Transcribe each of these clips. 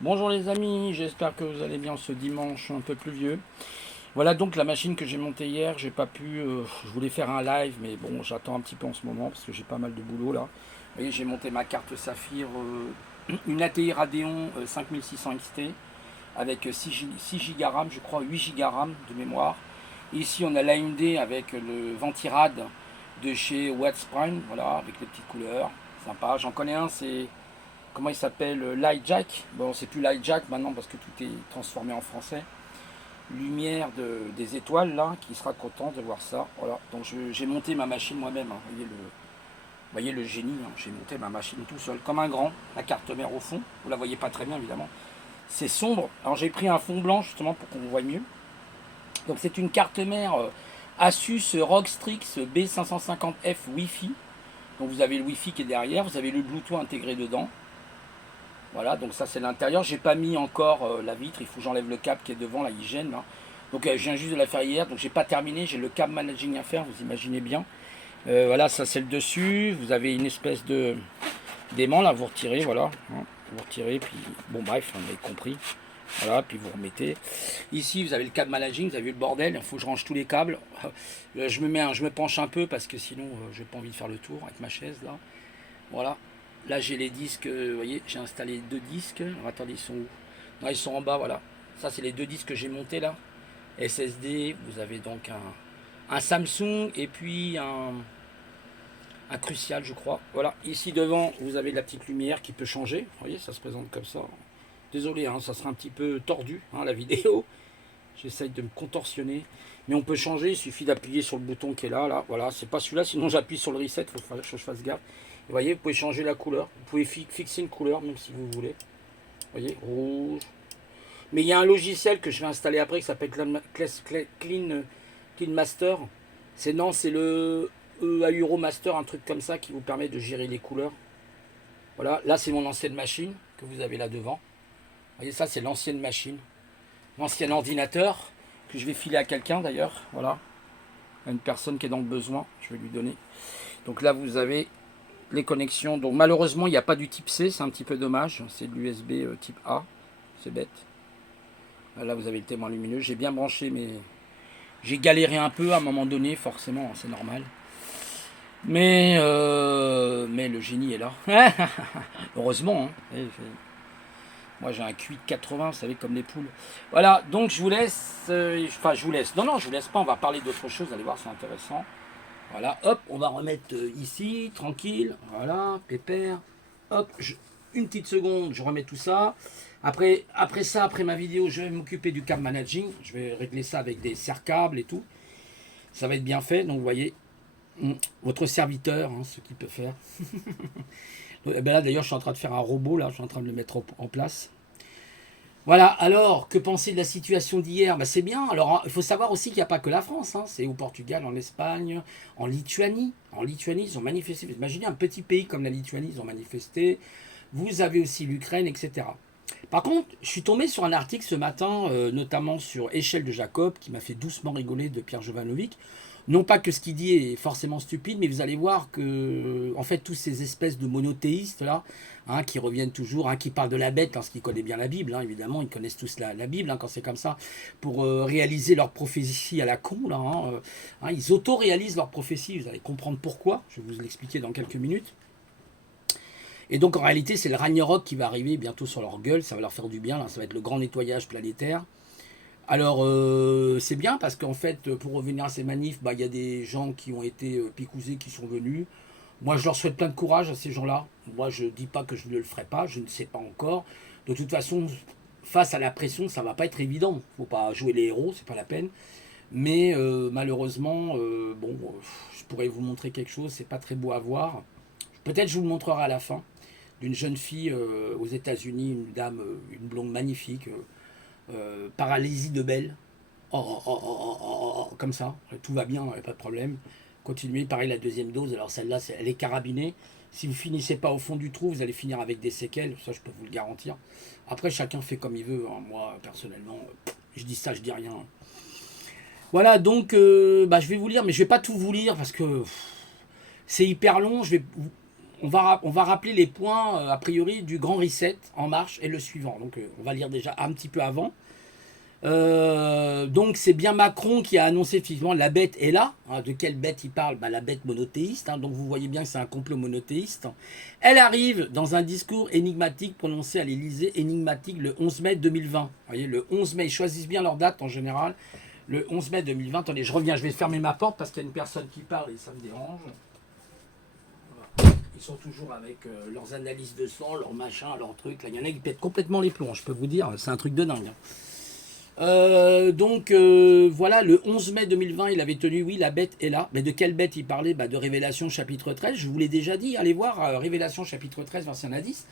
Bonjour les amis, j'espère que vous allez bien ce dimanche un peu pluvieux. Voilà donc la machine que j'ai montée hier, j'ai pas pu, je voulais faire un live mais bon j'attends un petit peu en ce moment parce que j'ai pas mal de boulot là. Vous voyez j'ai monté ma carte Saphir, une ATI Radeon 5600 XT avec 6 Go RAM, je crois 8 Go RAM de mémoire. Et ici on a l'AMD avec le Ventirad de chez Watts Prime, voilà avec les petites couleurs, sympa. J'en connais un, c'est comment il s'appelle, Lightjack. Bon, c'est plus Lightjack maintenant parce que tout est transformé en français. Lumière des étoiles là, qui sera content de voir ça. Voilà, donc j'ai monté ma machine moi-même. Hein. Voyez le génie, hein. J'ai monté ma machine tout seul, comme un grand. La carte mère au fond, vous la voyez pas très bien évidemment. C'est sombre. Alors j'ai pris un fond blanc justement pour qu'on voit mieux. Donc c'est une carte mère Asus ROG Strix B550F Wi-Fi. Donc vous avez le Wi-Fi qui est derrière, vous avez le Bluetooth intégré dedans. Voilà, donc ça c'est l'intérieur. J'ai pas mis encore la vitre, il faut que j'enlève le câble qui est devant, là il gêne. Là. Donc je viens juste de la faire hier, donc j'ai pas terminé, j'ai le câble managing à faire, vous imaginez bien. Voilà, ça c'est le dessus. Vous avez une espèce de d'aimant là, vous retirez, voilà. Hein, vous retirez, puis bon bref, on avez compris. Voilà, puis vous remettez. Ici, vous avez le câble managing, vous avez vu le bordel, il faut que je range tous les câbles. Je me penche un peu parce que sinon, j'ai pas envie de faire le tour avec ma chaise là. Voilà. Là, j'ai les disques, vous voyez, j'ai installé deux disques. Alors, attendez, ils sont où? Non, ils sont en bas, voilà. Ça, c'est les deux disques que j'ai montés là. SSD, vous avez donc un Samsung et puis un Crucial, je crois. Voilà, ici devant, vous avez la petite lumière qui peut changer. Vous voyez, ça se présente comme ça. Désolé, hein, ça sera un petit peu tordu, hein, la vidéo. J'essaye de me contorsionner. Mais on peut changer, il suffit d'appuyer sur le bouton qui est là. Là. Voilà, c'est pas celui-là, sinon j'appuie sur le reset, il faut que je fasse gaffe. Vous voyez, vous pouvez changer la couleur. Vous pouvez fixer une couleur, même si vous voulez. Vous voyez, rouge. Mais il y a un logiciel que je vais installer après qui s'appelle Clean Master. C'est non, c'est le Auro Master, un truc comme ça qui vous permet de gérer les couleurs. Voilà, là c'est mon ancienne machine que vous avez là devant. Vous voyez, ça c'est l'ancienne machine. L'ancien ordinateur que je vais filer à quelqu'un d'ailleurs. Voilà, à une personne qui est dans le besoin. Je vais lui donner. Donc là vous avez les connexions. Donc malheureusement il n'y a pas du type C, c'est un petit peu dommage. C'est de l'USB type A. C'est bête. Là vous avez le témoin lumineux. J'ai bien branché mais j'ai galéré un peu à un moment donné, forcément, c'est normal. Mais le génie est là. Heureusement. Hein. Moi j'ai un QI de 80, vous savez, comme les poules. Voilà, donc je vous laisse. Enfin, je vous laisse. Non, non, je vous laisse pas. On va parler d'autre chose. Allez voir, c'est intéressant. Voilà, hop, on va remettre ici, tranquille. Voilà, pépère. Hop, une petite seconde, je remets tout ça. Après ça, après ma vidéo, je vais m'occuper du câble managing. Je vais régler ça avec des serre-câbles et tout. Ça va être bien fait. Donc, vous voyez, votre serviteur, hein, ce qu'il peut faire. Et ben là, d'ailleurs, je suis en train de faire un robot. Là, je suis en train de le mettre en place. Voilà, alors, que penser de la situation d'hier? C'est bien. Alors, il faut savoir aussi qu'il n'y a pas que la France. Hein. C'est au Portugal, en Espagne, en Lituanie. En Lituanie, ils ont manifesté. Imaginez un petit pays comme la Lituanie, ils ont manifesté. Vous avez aussi l'Ukraine, etc. Par contre, je suis tombé sur un article ce matin, notamment sur Échelle de Jacob, qui m'a fait doucement rigoler, de Pierre Jovanovic. Non pas que ce qu'il dit est forcément stupide, mais vous allez voir que, en fait, tous ces espèces de monothéistes là, hein, qui reviennent toujours, hein, qui parlent de la bête, parce qu'ils connaissent bien la Bible, hein, évidemment, ils connaissent tous la Bible, hein, quand c'est comme ça, pour réaliser leur prophétie à la con, là, hein, ils auto-réalisent leur prophétie, vous allez comprendre pourquoi, je vais vous l'expliquer dans quelques minutes. Et donc en réalité, c'est le Ragnarok qui va arriver bientôt sur leur gueule, ça va leur faire du bien, là, ça va être le grand nettoyage planétaire. Alors c'est bien parce qu'en fait, pour revenir à ces manifs, il y a des gens qui ont été picousés, qui sont venus. Moi, je leur souhaite plein de courage à ces gens-là. Moi, je ne dis pas que je ne le ferai pas, je ne sais pas encore. De toute façon, face à la pression, ça ne va pas être évident. Il ne faut pas jouer les héros, c'est pas la peine. Mais malheureusement, bon, je pourrais vous montrer quelque chose, c'est pas très beau à voir. Peut-être je vous le montrerai à la fin d'une jeune fille aux États-Unis, une dame, une blonde magnifique, paralysie de Belle. Comme ça, tout va bien, pas de problème. Continuez, pareil la deuxième dose, alors celle-là, elle est carabinée. Si vous finissez pas au fond du trou, vous allez finir avec des séquelles, ça je peux vous le garantir. Après, chacun fait comme il veut, hein. Moi, personnellement, je dis ça, je dis rien. Voilà, donc, je vais vous lire, mais je vais pas tout vous lire parce que c'est hyper long. on va rappeler les points, a priori, du Grand Reset en marche et le suivant. Donc, on va lire déjà un petit peu avant. Donc c'est bien Macron qui a annoncé effectivement la bête est là. Hein, de quelle bête il parle? La bête monothéiste. Hein, donc vous voyez bien que c'est un complot monothéiste. Elle arrive dans un discours énigmatique prononcé à l'Élysée, énigmatique le 11 mai 2020. Vous voyez, le 11 mai, ils choisissent bien leur date en général. Le 11 mai 2020. Attendez, je reviens, je vais fermer ma porte parce qu'il y a une personne qui parle et ça me dérange. Voilà. Ils sont toujours avec leurs analyses de sang, leurs machins, leurs trucs. Là, il y en a qui pètent complètement les plombs, je peux vous dire, c'est un truc de dingue. Voilà, le 11 mai 2020, il avait tenu, oui, la bête est là. Mais de quelle bête il parlait? De Révélation chapitre 13, je vous l'ai déjà dit, allez voir, Révélation chapitre 13, verset 1 à 10,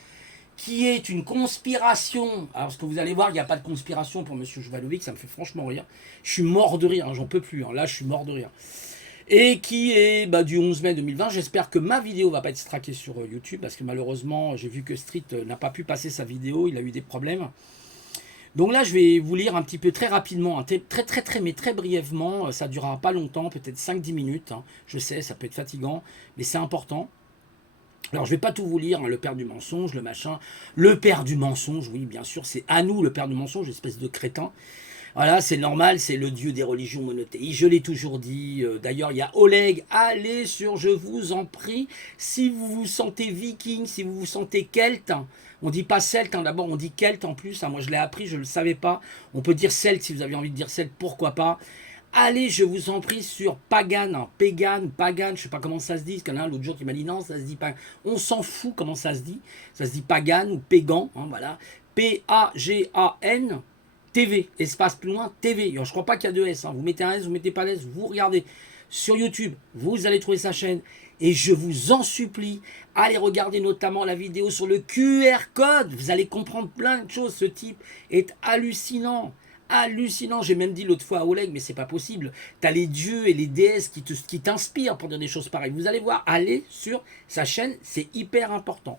qui est une conspiration. Alors, ce que vous allez voir, il n'y a pas de conspiration pour Monsieur Jovanovic, ça me fait franchement rire. Je suis mort de rire, hein, j'en peux plus, hein, là je suis mort de rire. Et qui est du 11 mai 2020, j'espère que ma vidéo va pas être straquée sur YouTube, parce que malheureusement, j'ai vu que Street n'a pas pu passer sa vidéo, il a eu des problèmes. Donc là, je vais vous lire un petit peu très rapidement, hein, mais très brièvement, ça ne durera pas longtemps, peut-être 5-10 minutes. Hein. Je sais, ça peut être fatigant, mais c'est important. Alors, je ne vais pas tout vous lire, hein, le père du mensonge, le machin. Le père du mensonge, oui, bien sûr, c'est à nous le père du mensonge, espèce de crétin. Voilà, c'est normal, c'est le dieu des religions monothéistes. Je l'ai toujours dit. D'ailleurs, il y a Oleg. Allez sur, je vous en prie, si vous vous sentez viking, si vous vous sentez celte. On dit pas celte, hein, d'abord on dit celte en plus. Hein, moi, je l'ai appris, je ne le savais pas. On peut dire celte si vous avez envie de dire celte, pourquoi pas. Allez, je vous en prie, sur Pagan, hein, Pagan, Pagan, je ne sais pas comment ça se dit. Parce qu'il y en a un l'autre jour qui m'a dit non, ça se dit pas. On s'en fout comment ça se dit. Ça se dit Pagan ou Pagan, hein, voilà. P-A-G-A-N. TV, espace plus loin, TV. Alors, je crois pas qu'il y a deux S. Hein. Vous mettez un S, vous mettez pas l'S, vous regardez sur YouTube, vous allez trouver sa chaîne. Et je vous en supplie, allez regarder notamment la vidéo sur le QR code. Vous allez comprendre plein de choses. Ce type est hallucinant. Hallucinant. J'ai même dit l'autre fois à Oleg, mais c'est pas possible. Tu as les dieux et les déesses qui t'inspirent pour dire des choses pareilles. Vous allez voir, allez sur sa chaîne, c'est hyper important.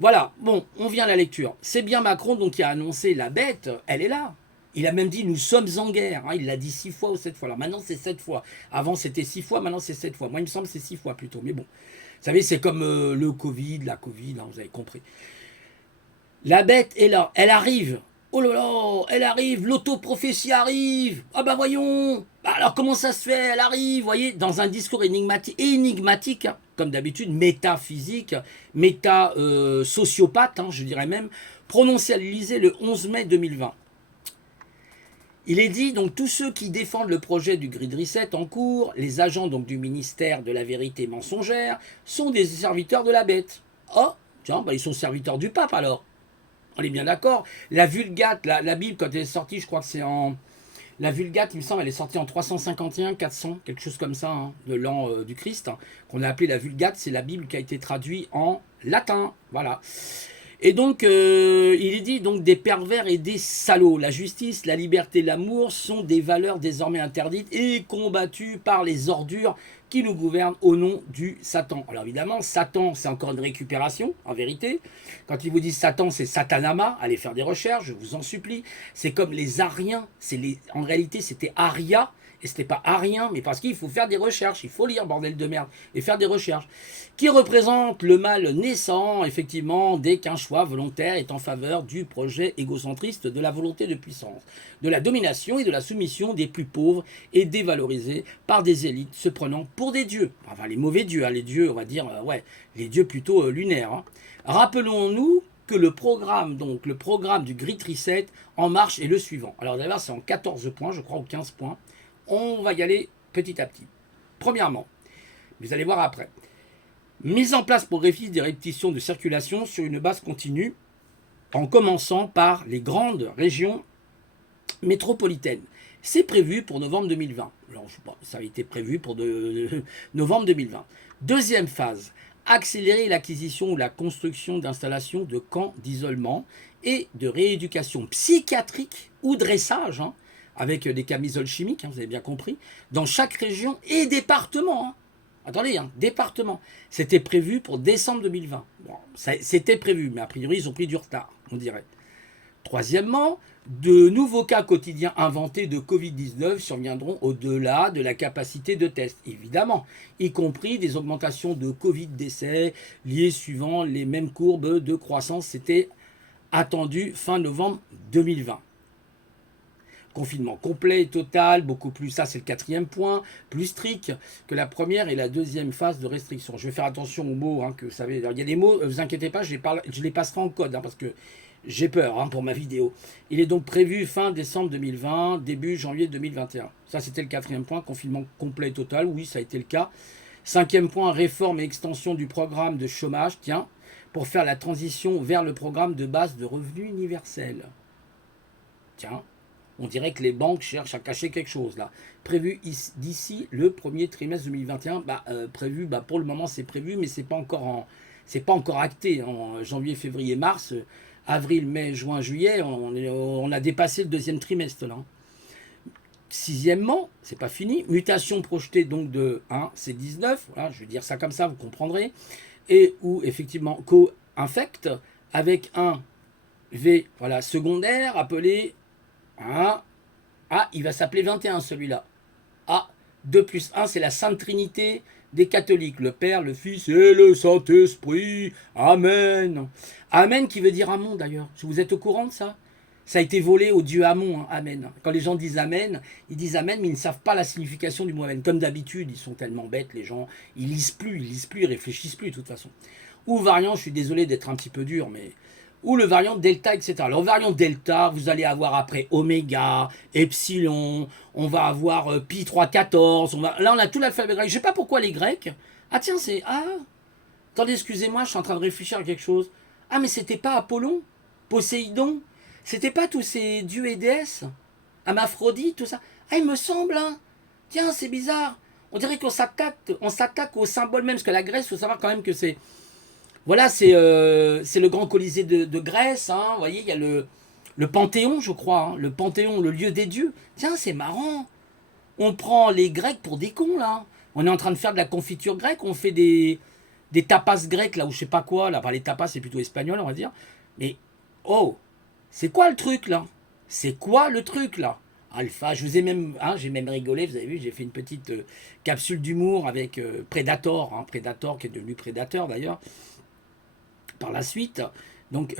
Voilà, bon, on vient à la lecture. C'est bien Macron donc qui a annoncé la bête, elle est là. Il a même dit nous sommes en guerre. Hein, il l'a dit 6 fois ou 7 fois. Alors maintenant c'est 7 fois. Avant c'était 6 fois, maintenant c'est 7 fois. Moi il me semble que c'est 6 fois plutôt. Mais bon, vous savez, c'est comme le Covid, la Covid, hein, vous avez compris. La bête est là, elle arrive. Oh là là, elle arrive, l'autoprophétie arrive. Ah bah voyons. Alors comment ça se fait? Elle arrive, vous voyez, dans un discours énigmatique hein, comme d'habitude, métaphysique, sociopathe, hein, je dirais même, prononcé à l'Élysée le 11 mai 2020. Il est dit, donc, tous ceux qui défendent le projet du Grid Reset en cours, les agents donc du ministère de la vérité mensongère, sont des serviteurs de la bête. Oh, tiens, ils sont serviteurs du pape alors. On est bien d'accord. La Vulgate, la Bible, quand elle est sortie, je crois que c'est en... La Vulgate, il me semble, elle est sortie en 351, 400, quelque chose comme ça, hein, de l'an du Christ, hein, qu'on a appelé la Vulgate. C'est la Bible qui a été traduite en latin. Voilà. Et donc, il est dit donc des pervers et des salauds. La justice, la liberté, l'amour sont des valeurs désormais interdites et combattues par les ordures qui nous gouvernent au nom du Satan. Alors évidemment, Satan, c'est encore une récupération, en vérité. Quand ils vous disent Satan, c'est Satanama, allez faire des recherches, je vous en supplie. C'est comme les Ariens, en réalité c'était Aria, et c'était pas arien, mais parce qu'il faut faire des recherches, il faut lire, bordel de merde, et faire des recherches, qui représente le mal naissant, effectivement, dès qu'un choix volontaire est en faveur du projet égocentriste de la volonté de puissance, de la domination et de la soumission des plus pauvres et dévalorisés par des élites se prenant pour des dieux. Enfin, les mauvais dieux, hein, les dieux, on va dire, les dieux plutôt lunaires. Hein. Rappelons-nous que le programme du Grid Reset en marche est le suivant. Alors d'ailleurs, c'est en 14 points, je crois, ou 15 points. On va y aller petit à petit. Premièrement, vous allez voir après. Mise en place progressive des répétitions de circulation sur une base continue, en commençant par les grandes régions métropolitaines. C'est prévu pour novembre 2020. Alors, ça a été prévu pour novembre 2020. Deuxième phase, accélérer l'acquisition ou la construction d'installations de camps d'isolement et de rééducation psychiatrique ou dressage, hein, avec des camisoles chimiques, hein, vous avez bien compris, dans chaque région et département. Hein. Attendez, hein, département. C'était prévu pour décembre 2020. Bon, c'était prévu, mais a priori, ils ont pris du retard, on dirait. Troisièmement, de nouveaux cas quotidiens inventés de Covid-19 surviendront au-delà de la capacité de test, évidemment, y compris des augmentations de Covid-décès liées suivant les mêmes courbes de croissance. C'était attendu fin novembre 2020. Confinement complet et total, beaucoup plus, ça c'est le quatrième point, plus strict que la première et la deuxième phase de restriction. Je vais faire attention aux mots, que vous savez, il y a des mots, vous inquiétez pas, je les passerai en code, parce que j'ai peur pour ma vidéo. Il est donc prévu fin décembre 2020, début janvier 2021. Ça c'était le quatrième point, confinement complet et total, oui ça a été le cas. Cinquième point, réforme et extension du programme de chômage, tiens, pour faire la transition vers le programme de base de revenu universel. Tiens. On dirait que les banques cherchent à cacher quelque chose là. Prévu d'ici le premier trimestre 2021. Prévu, pour le moment c'est prévu, mais c'est pas encore acté. En janvier, février, mars, avril, mai, juin, juillet, on a dépassé le deuxième trimestre là. Sixièmement, c'est pas fini. Mutation projetée donc de C19. Voilà, je vais dire ça comme ça, vous comprendrez. Et où effectivement co-infect avec un V secondaire appelé il va s'appeler 21 celui-là. 2 plus 1, c'est la Sainte Trinité des catholiques. Le Père, le Fils et le Saint-Esprit. Amen. Amen qui veut dire Amon d'ailleurs. Vous êtes au courant de ça? Ça a été volé au dieu Amon, Amen. Quand les gens disent Amen, ils disent Amen, mais ils ne savent pas la signification du mot Amen. Comme d'habitude, ils sont tellement bêtes, les gens. Ils lisent plus, ils réfléchissent plus de toute façon. Ou variant, je suis désolé d'être un petit peu dur, mais... ou le variant delta, etc. Alors, variant delta, vous allez avoir après oméga, epsilon, on va avoir pi 314, là on a tout l'alphabet grec. Je sais pas pourquoi les grecs. Tiens, c'est... attendez, excusez-moi, je suis en train de réfléchir à quelque chose. Mais c'était pas Apollon, Poséidon, c'était pas tous ces dieux et déesses, Amaphrodite, tout ça. Il me semble, tiens, c'est bizarre. On dirait qu'on s'attaque au symbole même, parce que la Grèce, il faut savoir quand même que c'est... Voilà, c'est le grand Colisée de Grèce. Vous voyez, il y a le Panthéon, je crois. Le Panthéon, le lieu des dieux. Tiens, c'est marrant. On prend les Grecs pour des cons, là. On est en train de faire de la confiture grecque. On fait des tapas grecs, là, ou je sais pas quoi. Là, les tapas, c'est plutôt espagnol, on va dire. Mais, c'est quoi le truc, là? C'est quoi le truc, là? Alpha, je vous ai même, j'ai même rigolé, vous avez vu, j'ai fait une petite capsule d'humour avec Predator, Predator qui est devenu Prédateur, d'ailleurs. Par la suite, donc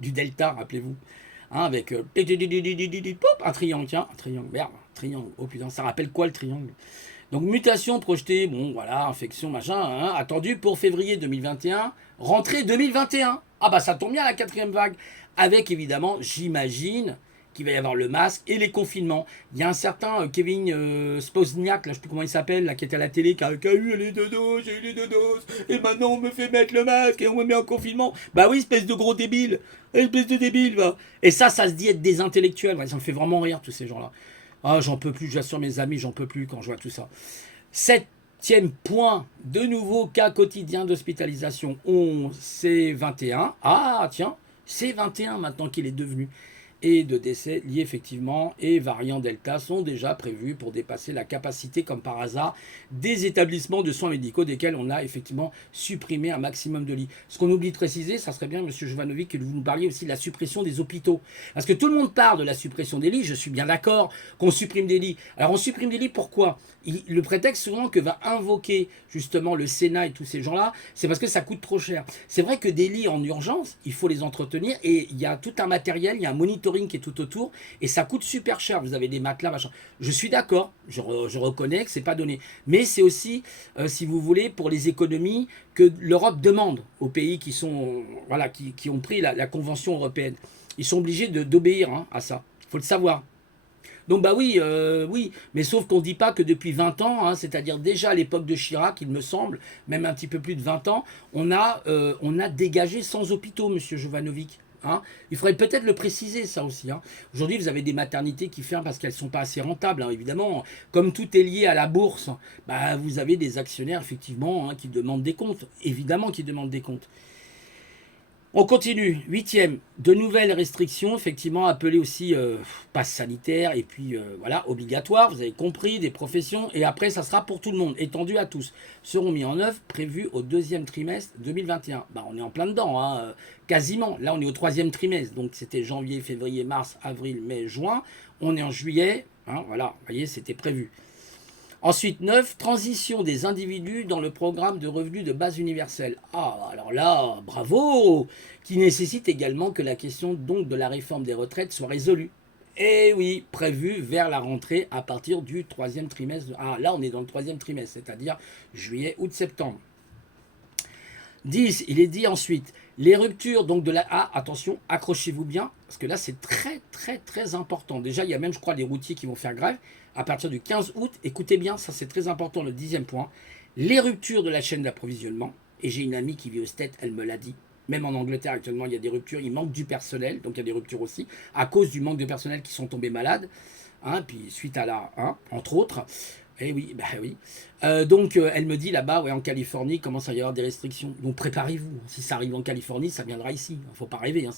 du delta, rappelez-vous, avec un triangle, tiens, un triangle, merde, un triangle, oh putain, ça rappelle quoi le triangle? Donc mutation projetée, infection, machin, attendu pour février 2021, rentrée 2021. Ça tombe bien la quatrième vague, avec évidemment, j'imagine, qu'il va y avoir le masque et les confinements. Il y a un certain Kevin Spozniak, là, je sais plus comment il s'appelle, là, qui était à la télé, qui a eu les 2 doses, j'ai eu les 2 doses, et maintenant on me fait mettre le masque et on me met en confinement. Oui, espèce de gros débile, espèce de débile, va. Et ça se dit être des intellectuels, ça me fait vraiment rire, tous ces gens-là. J'en peux plus, j'assure mes amis, j'en peux plus quand je vois tout ça. 7e point, de nouveaux cas quotidiens d'hospitalisation, C21. Tiens, C21 maintenant qu'il est devenu. Et de décès liés effectivement et variant Delta sont déjà prévus pour dépasser la capacité, comme par hasard, des établissements de soins médicaux desquels on a effectivement supprimé un maximum de lits. Ce qu'on oublie de préciser, ça serait bien, M. Jovanovic, que vous nous parliez aussi de la suppression des hôpitaux. Parce que tout le monde parle de la suppression des lits, je suis bien d'accord qu'on supprime des lits. Alors on supprime des lits, pourquoi? Le prétexte souvent que va invoquer justement le Sénat et tous ces gens-là, c'est parce que ça coûte trop cher. C'est vrai que des lits en urgence, il faut les entretenir et il y a tout un matériel, il y a un monitoring qui est tout autour et ça coûte super cher. Vous avez des matelas, machin. Je suis d'accord, je reconnais que c'est pas donné. Mais c'est aussi, si vous voulez, pour les économies que l'Europe demande aux pays qui sont, qui ont pris la Convention européenne. Ils sont obligés d'obéir à ça. Il faut le savoir. Donc oui, mais sauf qu'on ne dit pas que depuis 20 ans, c'est-à-dire déjà à l'époque de Chirac, il me semble, même un petit peu plus de 20 ans, on a dégagé sans hôpitaux, monsieur Jovanovic. Il faudrait peut-être le préciser, ça aussi. Aujourd'hui, vous avez des maternités qui ferment parce qu'elles ne sont pas assez rentables, évidemment. Comme tout est lié à la bourse, vous avez des actionnaires, effectivement, qui demandent des comptes. Évidemment qu'ils demandent des comptes. On continue. Huitième, de nouvelles restrictions, effectivement appelées aussi passe sanitaire et puis voilà, obligatoire, vous avez compris, des professions, et après ça sera pour tout le monde, étendu à tous, seront mis en œuvre, prévus au deuxième trimestre 2021. Bah, on est en plein dedans, hein, quasiment. Là on est au troisième trimestre, donc c'était janvier, février, mars, avril, mai, juin. On est en juillet, hein, voilà, vous voyez, c'était prévu. Ensuite, 9, transition des individus dans le programme de revenus de base universelle. Ah, alors là, bravo, qui nécessite également que la question donc de la réforme des retraites soit résolue. Et oui, prévu vers la rentrée à partir du troisième trimestre. Ah, là, on est dans le troisième trimestre, c'est-à-dire juillet, août, septembre. 10, il est dit ensuite, les ruptures donc de la... Ah, attention, accrochez-vous bien, parce que là c'est très très très important. Déjà, il y a même, je crois, les routiers qui vont faire grève à partir du 15 août. Écoutez bien, ça c'est très important, le 10e point. Les ruptures de la chaîne d'approvisionnement, et j'ai une amie qui vit aux States, elle me l'a dit, même en Angleterre actuellement, il y a des ruptures, il manque du personnel, donc il y a des ruptures aussi, à cause du manque de personnel qui sont tombés malades, hein, puis suite à la... Hein, entre autres. Eh oui, bah oui. Donc, elle me dit là-bas, ouais, en Californie, il commence à y avoir des restrictions. Donc, préparez-vous. Si ça arrive en Californie, ça viendra ici. Il ne faut pas rêver. Hein.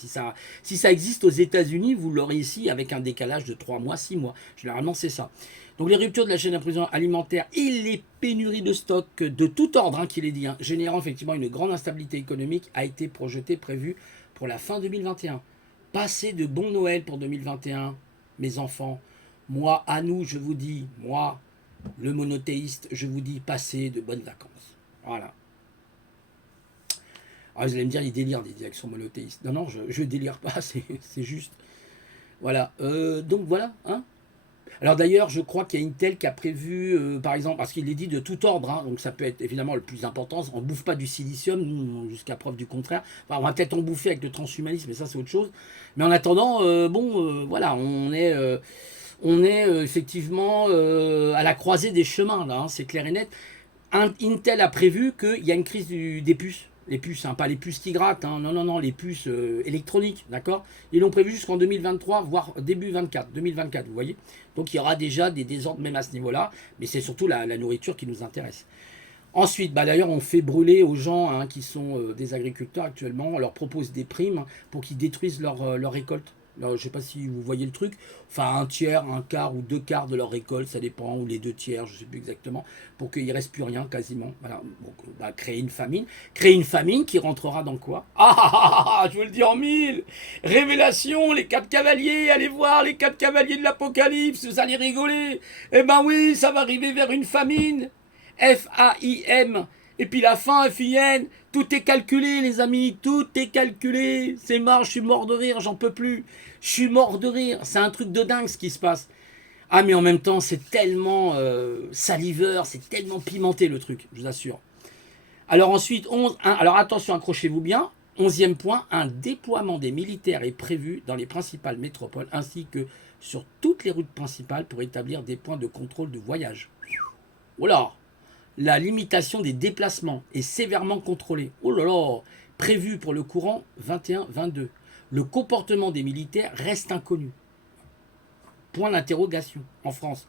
Si ça existe aux États-Unis, vous l'aurez ici avec un décalage de 3 mois, 6 mois. Généralement, c'est ça. Donc, les ruptures de la chaîne d'approvisionnement alimentaire et les pénuries de stock de tout ordre, hein, qu'il est dit, hein, générant effectivement une grande instabilité économique, a été prévu pour la fin 2021. Passez de bons Noël pour 2021, mes enfants. Moi, à nous, je vous dis, moi, le monothéiste, je vous dis, passez de bonnes vacances. Voilà. Alors vous allez me dire, il délire des directions monothéistes. Non, non, je délire pas, c'est juste. Voilà. Donc voilà. Hein. Alors d'ailleurs, je crois qu'il y a Intel qui a prévu, par exemple, parce qu'il est dit de tout ordre, hein, donc ça peut être évidemment le plus important, on ne bouffe pas du silicium, nous, jusqu'à preuve du contraire. Enfin, on va peut-être en bouffer avec le transhumanisme, mais ça c'est autre chose. Mais en attendant, voilà, on est effectivement à la croisée des chemins, là, hein, c'est clair et net. Intel a prévu qu'il y a une crise des puces. Les puces, hein, pas les puces qui grattent, hein, non, non, non, les puces électroniques, d'accord. Ils l'ont prévu jusqu'en 2023, voire début 2024, vous voyez. Donc il y aura déjà des désordres même à ce niveau-là, mais c'est surtout la nourriture qui nous intéresse. Ensuite, bah d'ailleurs, on fait brûler aux gens hein, qui sont des agriculteurs actuellement, on leur propose des primes pour qu'ils détruisent leur récolte. Alors, je ne sais pas si vous voyez le truc, enfin un tiers, un quart ou deux quarts de leur récolte, ça dépend, ou les deux tiers, je ne sais plus exactement, pour qu'il ne reste plus rien quasiment. Voilà, donc bah, créer une famine qui rentrera dans quoi? Je vous le dis en mille. Révélation, les 4 cavaliers, allez voir les 4 cavaliers de l'Apocalypse, vous allez rigoler. Eh ben oui, ça va arriver vers une famine. F-A-I-M. Et puis la fin, F-I-N. Tout est calculé, les amis. Tout est calculé. C'est marre, je suis mort de rire, j'en peux plus. Je suis mort de rire. C'est un truc de dingue ce qui se passe. Ah, mais en même temps, c'est tellement saliveur, c'est tellement pimenté le truc, je vous assure. Alors ensuite, alors attention, accrochez-vous bien. 11e point, un déploiement des militaires est prévu dans les principales métropoles ainsi que sur toutes les routes principales pour établir des points de contrôle de voyage. Voilà. La limitation des déplacements est sévèrement contrôlée. Oh là là, prévu pour le courant 21-22. Le comportement des militaires reste inconnu. Point d'interrogation en France.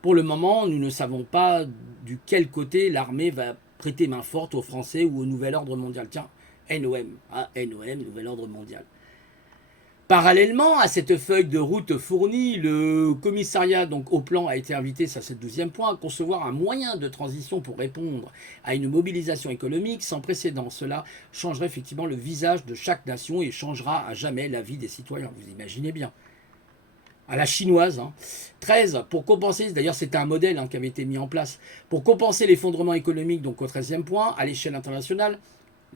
Pour le moment, nous ne savons pas du quel côté l'armée va prêter main forte aux Français ou au Nouvel Ordre Mondial. Tiens, NOM, hein, NOM, Nouvel Ordre Mondial. Parallèlement à cette feuille de route fournie, le commissariat donc, au plan a été invité, ça c'est le 12e point, à concevoir un moyen de transition pour répondre à une mobilisation économique sans précédent. Cela changerait effectivement le visage de chaque nation et changera à jamais la vie des citoyens. Vous imaginez bien. À la chinoise. Hein. 13, pour compenser, d'ailleurs c'était un modèle hein, qui avait été mis en place, pour compenser l'effondrement économique, donc au 13e point, à l'échelle internationale,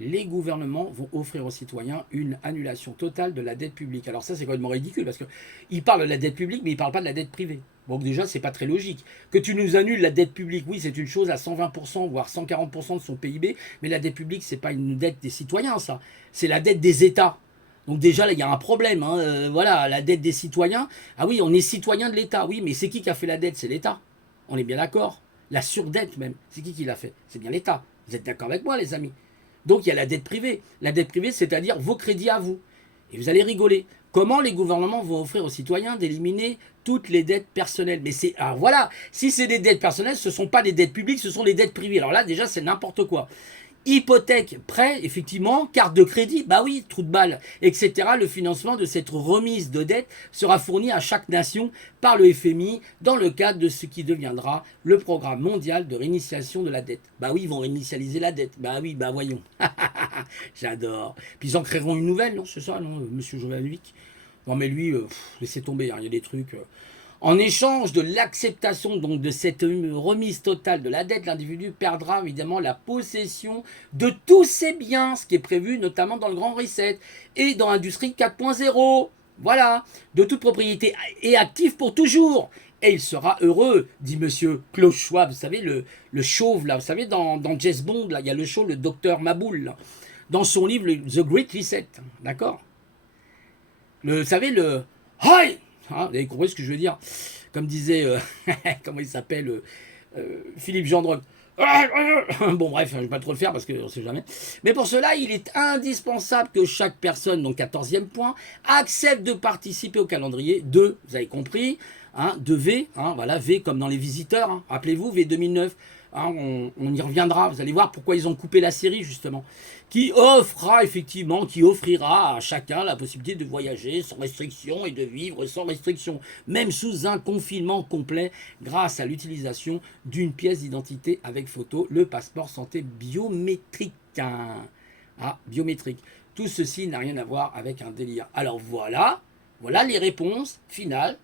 les gouvernements vont offrir aux citoyens une annulation totale de la dette publique. Alors ça, c'est complètement ridicule, parce qu'ils parlent de la dette publique, mais ils ne parlent pas de la dette privée. Donc déjà, c'est pas très logique. Que tu nous annules la dette publique, oui, c'est une chose à 120%, voire 140% de son PIB, mais la dette publique, c'est pas une dette des citoyens, ça. C'est la dette des États. Donc déjà, là, il y a un problème. Hein. Voilà, la dette des citoyens. Ah oui, on est citoyen de l'État. Oui, mais c'est qui a fait la dette? C'est l'État. On est bien d'accord. La surdette même, c'est qui l'a fait? C'est bien l'État. Vous êtes d'accord avec moi, les amis? Donc il y a la dette privée. La dette privée, c'est-à-dire vos crédits à vous. Et vous allez rigoler. Comment les gouvernements vont offrir aux citoyens d'éliminer toutes les dettes personnelles? Mais c'est, alors voilà, si c'est des dettes personnelles, ce ne sont pas des dettes publiques, ce sont des dettes privées. Alors là, déjà, c'est n'importe quoi. hypothèque, prêt, effectivement, carte de crédit, bah oui, trou de balle, etc. Le financement de cette remise de dette sera fourni à chaque nation par le FMI dans le cadre de ce qui deviendra le programme mondial de réinitialisation de la dette. Bah oui, ils vont réinitialiser la dette. Bah oui, bah voyons. J'adore. Puis ils en créeront une nouvelle, non? C'est ça, non, monsieur Jovanovic? Non mais lui, laissez tomber, hein, il y a des trucs... En échange de l'acceptation donc de cette remise totale de la dette, l'individu perdra évidemment la possession de tous ses biens, ce qui est prévu notamment dans le Grand Reset et dans l'industrie 4.0. Voilà, de toute propriété et active pour toujours. Et il sera heureux, dit monsieur Klaus Schwab, vous savez, le chauve, là, vous savez, dans James Bond, là, il y a le chauve, le docteur Maboul, là, dans son livre The Great Reset, d'accord. Vous savez, le... Hi! Hein, vous avez compris ce que je veux dire? Comme disait, comment il s'appelle, Philippe Gendron. Bon bref, je ne vais pas trop le faire parce qu'on ne sait jamais. Mais pour cela, il est indispensable que chaque personne, donc 14e point, accepte de participer au calendrier de, vous avez compris, hein, de V, hein, voilà, V comme dans les visiteurs, hein, rappelez-vous, V 2009, hein, on y reviendra, vous allez voir pourquoi ils ont coupé la série justement, qui offrira effectivement, qui offrira à chacun la possibilité de voyager sans restriction et de vivre sans restriction, même sous un confinement complet, grâce à l'utilisation d'une pièce d'identité avec photo, le passeport santé biométrique. Ah, biométrique. Tout ceci n'a rien à voir avec un délire. Alors voilà les réponses finales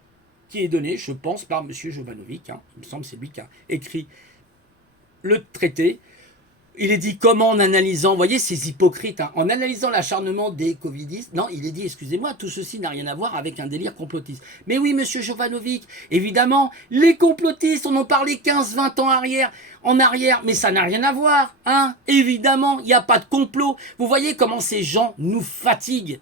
qui est donnée, je pense, par M. Jovanovic. Hein. Il me semble que c'est lui qui a écrit le traité. Il est dit comment en analysant, vous voyez ces hypocrites, hein, en analysant l'acharnement des covidistes, non, il est dit, excusez-moi, tout ceci n'a rien à voir avec un délire complotiste. Mais oui, monsieur Jovanovic, évidemment, les complotistes, on en parlait 15-20 ans en arrière, mais ça n'a rien à voir, hein, évidemment, il n'y a pas de complot. Vous voyez comment ces gens nous fatiguent,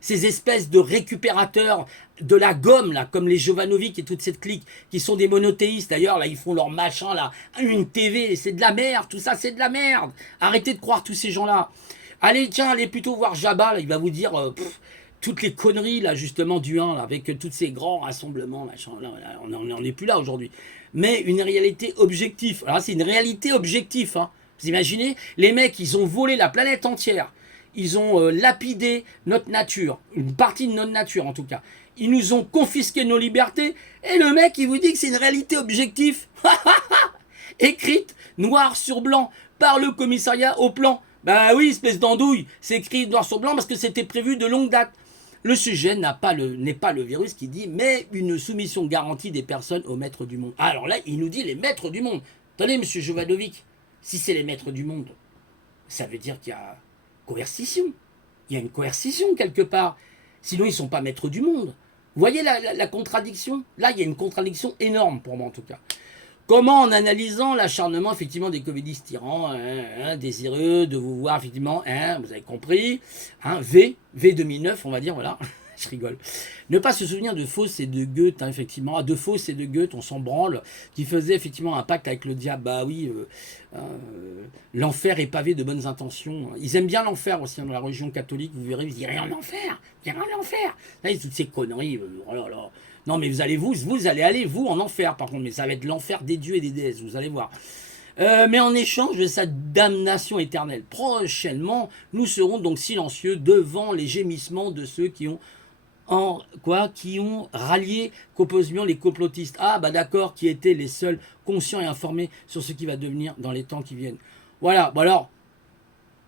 ces espèces de récupérateurs de la gomme, là, comme les Jovanovic et toute cette clique, qui sont des monothéistes, d'ailleurs, là, ils font leur machin, là, une TV, c'est de la merde, tout ça, c'est de la merde. Arrêtez de croire tous ces gens-là. Allez, tiens, allez plutôt voir Jabba, là, il va vous dire toutes les conneries, là, justement, du 1, là, avec tous ces grands rassemblements, machin, là, on n'en est plus là aujourd'hui. Mais une réalité objective. Alors, c'est une réalité objective, hein. Vous imaginez, les mecs, ils ont volé la planète entière. Ils ont lapidé notre nature, une partie de notre nature en tout cas. Ils nous ont confisqué nos libertés et le mec il vous dit que c'est une réalité objective écrite noir sur blanc par le commissariat au plan. Ben oui, espèce d'andouille, c'est écrit noir sur blanc parce que c'était prévu de longue date. Le sujet n'est pas le virus qui dit mais une soumission garantie des personnes aux maîtres du monde. Alors là, il nous dit les maîtres du monde. Attendez, monsieur Jovanovic, si c'est les maîtres du monde, ça veut dire qu'il y a coercition. Il y a une coercition quelque part. Sinon, ils ne sont pas maîtres du monde. Vous voyez la contradiction? Là, il y a une contradiction énorme pour moi en tout cas. Comment en analysant l'acharnement effectivement des covidistes tyrans, désireux de vous voir effectivement, vous avez compris, V 2009 on va dire, voilà, je rigole. Ne pas se souvenir de Faust et de Goethe, effectivement, de Faust et de Goethe, on s'en branle, qui faisaient effectivement un pacte avec le diable, bah oui, l'enfer est pavé de bonnes intentions. Ils aiment bien l'enfer aussi dans la religion catholique, vous verrez, vous irez en enfer, vous irez en enfer. Là, toutes ces conneries, oh là là. Non, mais vous allez aller, vous, en enfer, par contre. Mais ça va être l'enfer des dieux et des déesses, vous allez voir. Mais en échange de sa damnation éternelle. Prochainement, nous serons donc silencieux devant les gémissements de ceux qui ont rallié copieusement les complotistes. Ah, bah d'accord, qui étaient les seuls conscients et informés sur ce qui va devenir dans les temps qui viennent. Voilà, bon alors...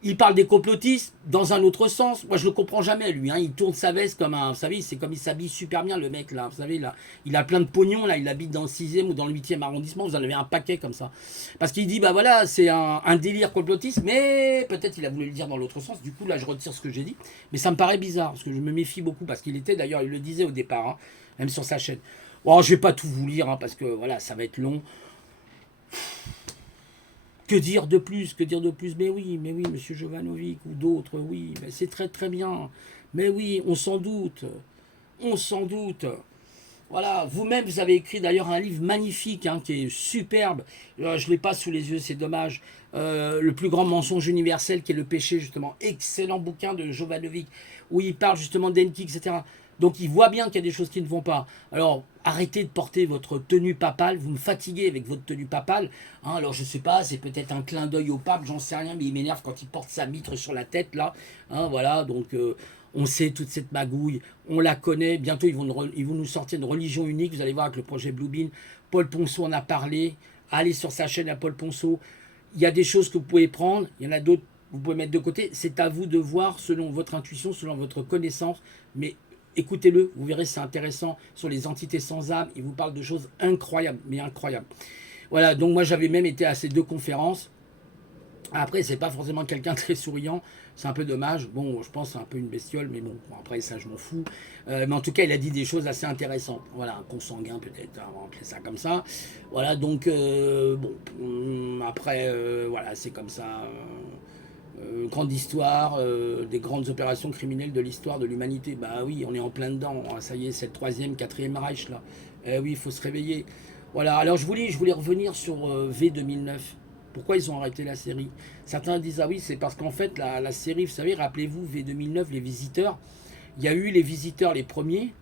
Il parle des complotistes dans un autre sens. Moi, je le comprends jamais, lui. Hein. Il tourne sa veste comme un... Vous savez, c'est comme il s'habille super bien, le mec, là. Vous savez, là, il a plein de pognon, là. Il habite dans le 6e ou dans le 8e arrondissement. Vous en avez un paquet comme ça. Parce qu'il dit, bah voilà, c'est un délire complotiste. Mais peut-être il a voulu le dire dans l'autre sens. Du coup, là, je retire ce que j'ai dit. Mais ça me paraît bizarre, parce que je me méfie beaucoup. Parce qu'il était, d'ailleurs, il le disait au départ, hein, même sur sa chaîne. Bon, je vais pas tout vous lire, hein, parce que, voilà, ça va être long. Que dire de plus? Mais oui, monsieur Jovanovic ou d'autres, oui, mais c'est très très bien. Mais oui, on s'en doute. Voilà, vous-même, vous avez écrit d'ailleurs un livre magnifique, hein, qui est superbe. Je ne l'ai pas sous les yeux, c'est dommage. Le plus grand mensonge universel qui est le péché, justement. Excellent bouquin de Jovanovic, où il parle justement d'Enki, etc. Donc il voit bien qu'il y a des choses qui ne vont pas. Alors arrêtez de porter votre tenue papale, vous me fatiguez avec votre tenue papale. Hein, alors je sais pas, c'est peut-être un clin d'œil au pape, j'en sais rien, mais il m'énerve quand il porte sa mitre sur la tête là. Hein, voilà, donc on sait toute cette magouille, on la connaît. Bientôt ils vont nous sortir une religion unique, vous allez voir avec le projet Bluebeam. Paul Ponceau en a parlé, allez sur sa chaîne à Paul Ponceau. Il y a des choses que vous pouvez prendre, il y en a d'autres vous pouvez mettre de côté. C'est à vous de voir selon votre intuition, selon votre connaissance, mais écoutez-le, vous verrez, c'est intéressant. Sur les entités sans âme, il vous parle de choses incroyables, mais incroyables. Voilà, donc moi j'avais même été à ces 2 conférences. Après, c'est pas forcément quelqu'un très souriant, c'est un peu dommage. Bon, je pense que c'est un peu une bestiole, mais bon, après ça je m'en fous. Mais en tout cas, il a dit des choses assez intéressantes. Voilà, un consanguin peut-être, hein, on va appeler ça comme ça. Voilà, donc bon, après, voilà, c'est comme ça. Grande histoire, des grandes opérations criminelles de l'histoire de l'humanité. Bah oui, on est en plein dedans. Ça y est, c'est le 3e, 4e Reich là. Eh oui, il faut se réveiller. Voilà, alors je voulais revenir sur V 2009. Pourquoi ils ont arrêté la série? Certains disent, ah oui, c'est parce qu'en fait, la série, vous savez, rappelez-vous, V 2009, les visiteurs, il y a eu les visiteurs les premiers,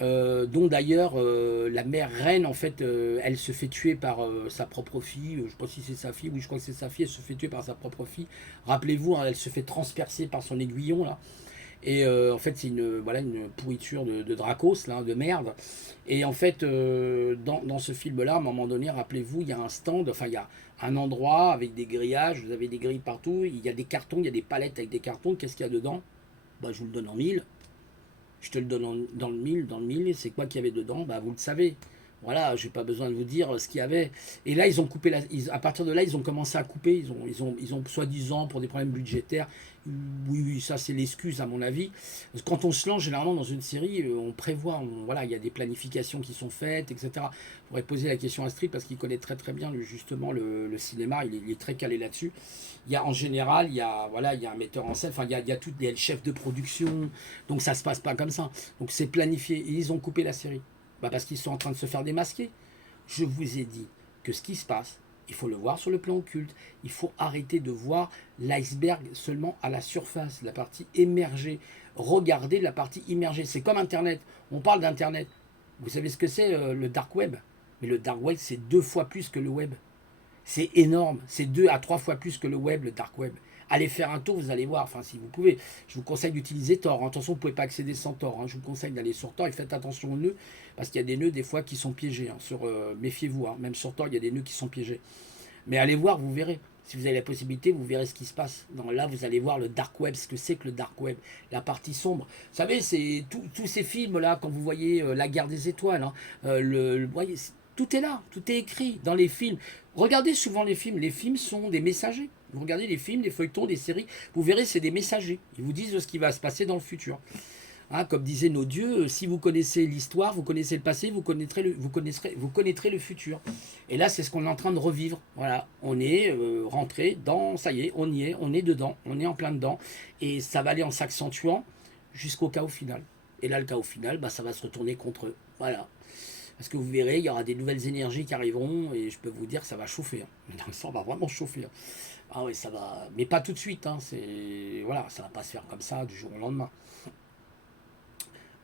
dont d'ailleurs la mère reine, en fait, elle se fait tuer par sa propre fille. Je ne sais pas si c'est sa fille, oui, je crois que c'est sa fille, elle se fait tuer par sa propre fille. Rappelez-vous, hein, elle se fait transpercer par son aiguillon, là. Et en fait, c'est voilà, une pourriture de Dracos, là, de merde. Et en fait, dans ce film-là, à un moment donné, rappelez-vous, il y a un stand, enfin, il y a un endroit avec des grillages, vous avez des grilles partout, il y a des cartons, il y a des palettes avec des cartons. Qu'est-ce qu'il y a dedans? Bah, je vous le donne en mille. Je te le donne dans le mille. Dans le mille, c'est quoi qu'il y avait dedans? Bah, vous le savez. Voilà, je n'ai pas besoin de vous dire ce qu'il y avait. Et là, ils ont coupé. À partir de là, ils ont commencé à couper. Ils ont soi-disant, pour des problèmes budgétaires. Oui, oui, ça, c'est l'excuse, à mon avis. Parce que quand on se lance, généralement, dans une série, on prévoit. Voilà, il y a des planifications qui sont faites, etc. Il faudrait poser la question à Street parce qu'il connaît très, très bien, justement, le cinéma. Il est très calé là-dessus. En général, voilà, il y a un metteur en scène. Enfin, il y a le chef de production. Donc, ça ne se passe pas comme ça. Donc, c'est planifié. Et ils ont coupé la série. Bah parce qu'ils sont en train de se faire démasquer. Je vous ai dit que ce qui se passe, il faut le voir sur le plan occulte. Il faut arrêter de voir l'iceberg seulement à la surface, la partie émergée. Regardez la partie immergée. C'est comme Internet. On parle d'Internet. Vous savez ce que c'est le dark web? Mais le dark web, c'est 2 fois plus que le web. C'est énorme. C'est 2 à 3 fois plus que le web, le dark web. Allez faire un tour, vous allez voir. Enfin, si vous pouvez, je vous conseille d'utiliser Tor. Attention, vous ne pouvez pas accéder sans Tor. Hein. Je vous conseille d'aller sur Tor et faites attention aux nœuds, parce qu'il y a des nœuds des fois qui sont piégés. Hein. Méfiez-vous, hein. Même sur Tor, il y a des nœuds qui sont piégés. Mais allez voir, vous verrez. Si vous avez la possibilité, vous verrez ce qui se passe. Là, vous allez voir le dark web, ce que c'est que le dark web, la partie sombre. Vous savez, c'est tous ces films-là, quand vous voyez La Guerre des Étoiles, hein, voyez, tout est là, tout est écrit dans les films. Regardez souvent les films. Les films sont des messagers. Vous regardez les films, les feuilletons, les séries, vous verrez, c'est des messagers. Ils vous disent ce qui va se passer dans le futur. Hein, comme disaient nos dieux, si vous connaissez l'histoire, vous connaissez le passé, vous connaîtrez le futur. Et là, c'est ce qu'on est en train de revivre. Voilà, on est rentré dans, ça y est, on est dedans, on est en plein dedans. Et ça va aller en s'accentuant jusqu'au chaos final. Et là, le chaos final, bah, ça va se retourner contre eux. Voilà. Parce que vous verrez, il y aura des nouvelles énergies qui arriveront et je peux vous dire que ça va chauffer. Hein. Ça va vraiment chauffer. Hein. Ah oui, ça va. Mais pas tout de suite. Hein. Voilà, ça va pas se faire comme ça du jour au lendemain.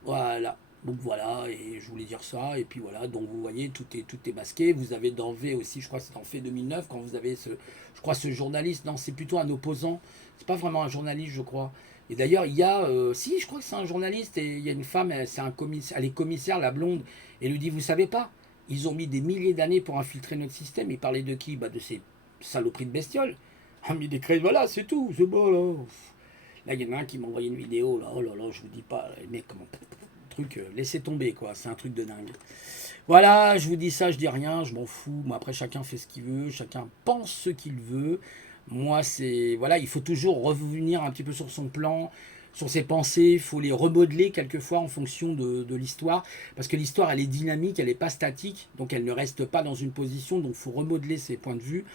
Voilà. Donc voilà, et je voulais dire ça. Et puis voilà, donc vous voyez, tout est masqué. Vous avez dans V aussi, je crois que c'est dans V 2009, quand vous avez ce journaliste. Non, c'est plutôt un opposant. C'est pas vraiment un journaliste, je crois. Et d'ailleurs, il y a, si, je crois que c'est un journaliste, et il y a une femme, elle est commissaire, la blonde, et lui dit, vous savez pas, ils ont mis des milliers d'années pour infiltrer notre système. Ils parlaient de qui? Bah, de ces saloperies de bestioles. On a mis des crédits, voilà, c'est tout, c'est bon, là. Là, il y en a un qui m'a envoyé une vidéo, là, oh là là, je vous dis pas, les mecs, comment, truc, laissez tomber, quoi, c'est un truc de dingue. Voilà, je vous dis ça, je dis rien, je m'en fous. Moi, après, chacun fait ce qu'il veut, chacun pense ce qu'il veut. Moi, c'est, voilà, il faut toujours revenir un petit peu sur son plan, sur ses pensées, il faut les remodeler quelquefois en fonction de l'histoire, parce que l'histoire, elle est dynamique, elle n'est pas statique, donc elle ne reste pas dans une position, donc il faut remodeler ses points de vue.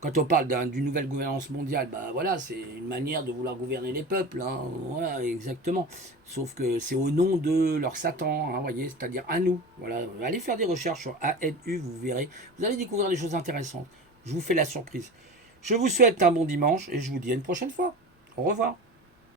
Quand on parle d'une nouvelle gouvernance mondiale, bah voilà, c'est une manière de vouloir gouverner les peuples, hein, voilà, exactement. Sauf que c'est au nom de leur Satan, hein, voyez, c'est-à-dire à nous. Voilà, allez faire des recherches sur ANU, vous verrez, vous allez découvrir des choses intéressantes. Je vous fais la surprise. Je vous souhaite un bon dimanche et je vous dis à une prochaine fois. Au revoir.